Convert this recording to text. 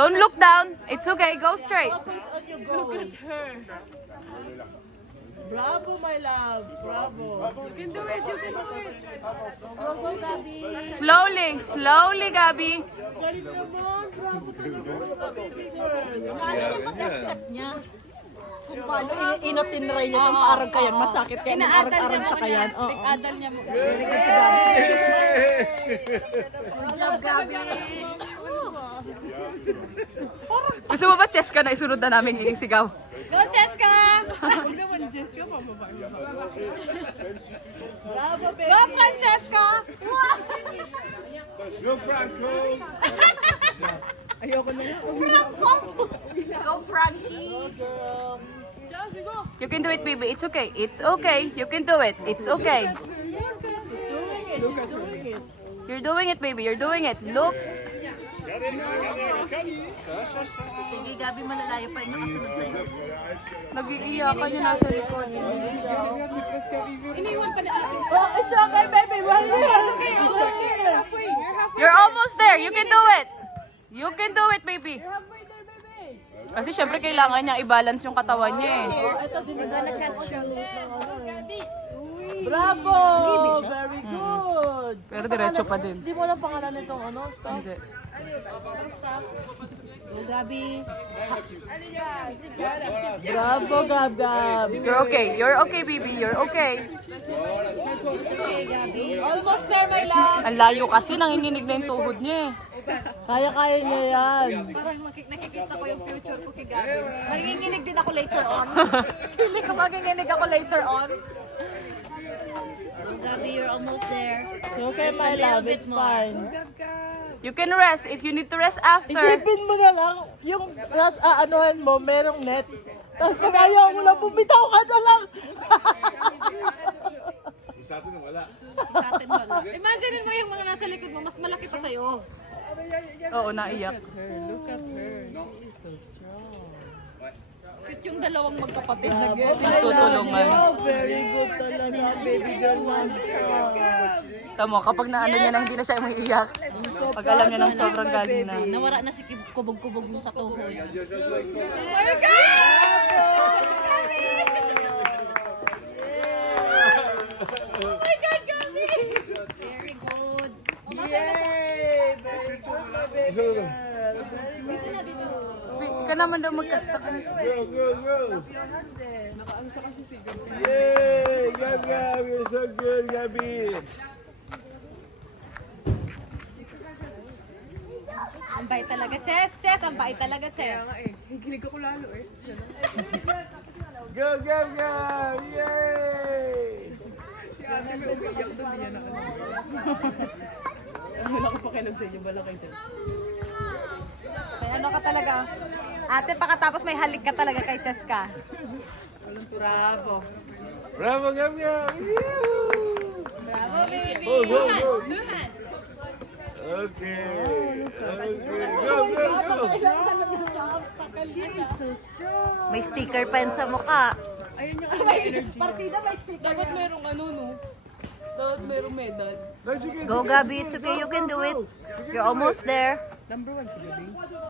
Don't look down. It's okay. Go straight. Focus on your goal. Look at her. Bravo, my love. Bravo. You can do it. You can do it. Go, Gabi. Slowly, Gabi. Galing naman. Bravo talaga. Baby girl. Ano yung pag-step niya? Kung paano inatinry niya ng arag kayan, masakit kaya ng arag-arag siya kayan. Adal niya mo. Good job, Gabi. Gusto mo ba, Cheska, na isunod na namin yung sigaw? Go, Cheska! Huwag naman, Jessica. Pababa. Bravo, baby. Go, Francesca! Go, Franco! Ayoko na yan. Go, Frankie. You can do it, baby. It's okay. It's okay. You can do it. It's okay. You're doing it, baby. You're doing it. Look. Sige, Gabi, malalayo pa yung nakasunod sa'yo. Nag-iiyakan niya nasa likod. Oh, it's okay, baby. We're here. It's okay. Almost here. You're almost there. You can do it. You can do it, baby. Halfway there, baby. Kasi syempre kailangan niya i-balance yung katawan niya eh. Ito, dinadala-catch you. Bravo! Very good. Pero diretso pa din. Hindi mo lang pangalan nitong ano? Stop. Hindi. Go, Gabi. Bravo, Gab. You're okay. You're okay, baby. You're okay. Almost there, my love. Ang layo kasi, nanginginig na yung tuhod niya eh. Kaya niya yan. Parang nakikita ko yung future ko kay Gabi. Manginginig din ako later on. Feeling ko manginginig ako later on. Gabi, you're almost there. It's okay, my love. It's fine. You can rest if you need to rest after. Isipin mo na lang, yung anuhan mo, merong net. Tapos pag ayaw mo lang, bumitaw ka na lang. Sa atin na wala. Sa atin wala. Imagine mo yung mga nasa likod mo, mas malaki pa sa'yo. Oo, naiyak. Look at her. She is so strong. Cute yung dalawang magkapatid na Tutulungan. Oh, very good talaga, baby girl master. Tamo, kapag naano niya na hindi na siya umiiyak. Pag alam niya ng sobrang galing na. Nawara na si kubog-kubog mo sa tuhod. Very good. Yay! Very good, my baby girl. Ika naman daw magkasta ka. Go, go, go! Yay! Gab, you're so good, Gabi! Ang bait talaga, Chess. Chess, ang bait talaga, Chess. Go, Gab, Gab! Yay! May ano ka talaga. Ate, pakatapos may halik ka talaga kay Chess ka. Bravo. Bravo, Gab, Gab! Bravo, baby. Oh, go, go! Okay. Okay. Go, go, go! May sticker pa yan sa mukha. Partida may sticker. Dapat merong ano, no? Dapat merong medal. No, sige, Go, sige, Gabi. sige, It's okay. go, You can go, do it. go. You're almost there.